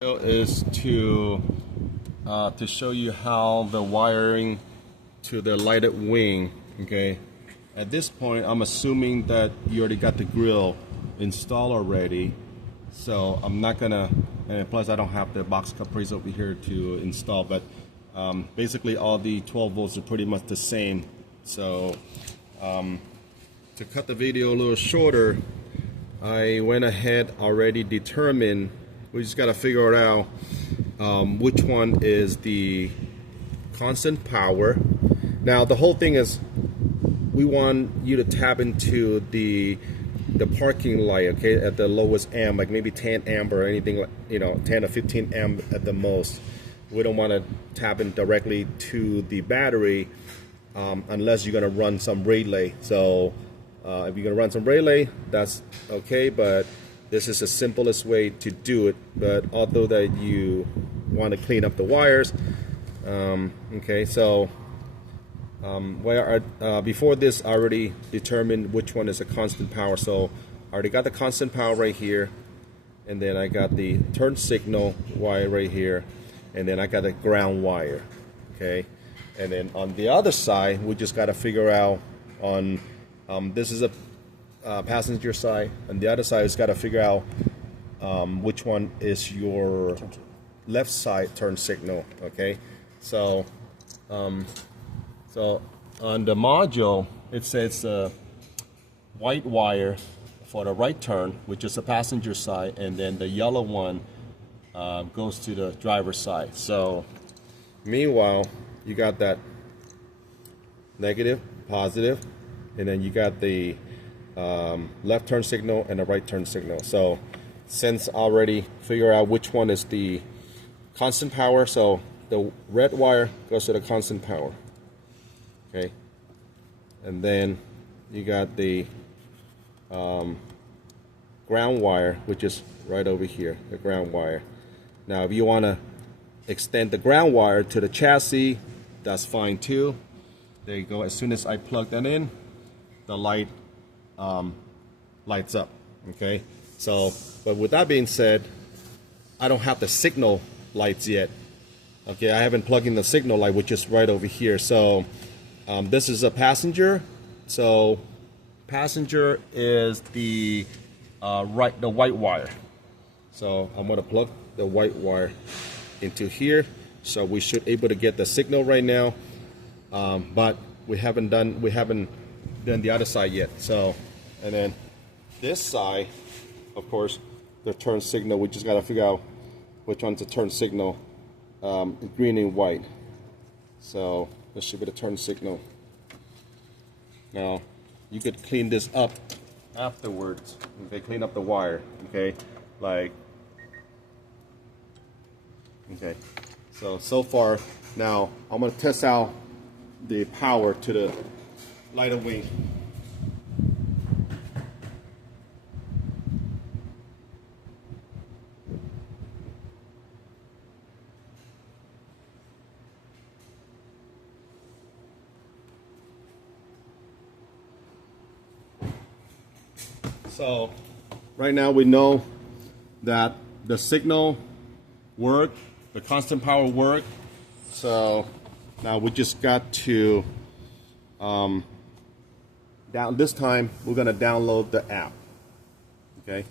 Is to show you how the wiring to the lighted wing. Okay, at this point I'm assuming that you already got the grill installed already, so I'm not gonna, and plus I don't have the box couplers over here to install, but basically all the 12 volts are pretty much the same. So to cut the video a little shorter, I went ahead already determined. We just got to figure it out which one is the constant power. Now the whole thing is we want you to tap into the parking light, okay, at the lowest amp, like maybe 10 amp or anything, like, 10 or 15 amp at the most. We don't want to tap in directly to the battery unless you're going to run some relay. So if you're going to run some relay, that's okay, but this is the simplest way to do it. But although that you want to clean up the wires, okay, so before this I already determined which one is a constant power. So I already got the constant power right here, and then I got the turn signal wire right here, and then I got the ground wire, okay. And then on the other side we just got to figure out on this is a passenger side, and the other side has got to figure out which one is your left side turn signal, okay. So so on the module it says white wire for the right turn, which is the passenger side, and then the yellow one goes to the driver's side. So meanwhile you got that negative, positive, and then you got the left turn signal and the right turn signal. So since I already figure out which one is the constant power, so the red wire goes to the constant power, okay. And then you got the ground wire, which is right over here, the ground wire. Now if you want to extend the ground wire to the chassis, that's fine too. There you go. As soon as I plug that in, the light lights up, okay. So but with that being said, I don't have the signal lights yet, okay. I haven't plugged in the signal light, which is right over here. So this is a passenger, so passenger is the the white wire. So I'm going to plug the white wire into here, so we should able to get the signal right now, but we haven't done the other side yet. So, and then this side, of course, the turn signal, we just got to figure out which one's the turn signal, green and white. So this should be the turn signal. Now you could clean this up afterwards, okay, clean up the wire, okay, like, okay. So far now I'm going to test out the power to the lighter wing. So right now we know that the signal worked, the constant power worked. So now we just got to this time we're going to download the app, okay.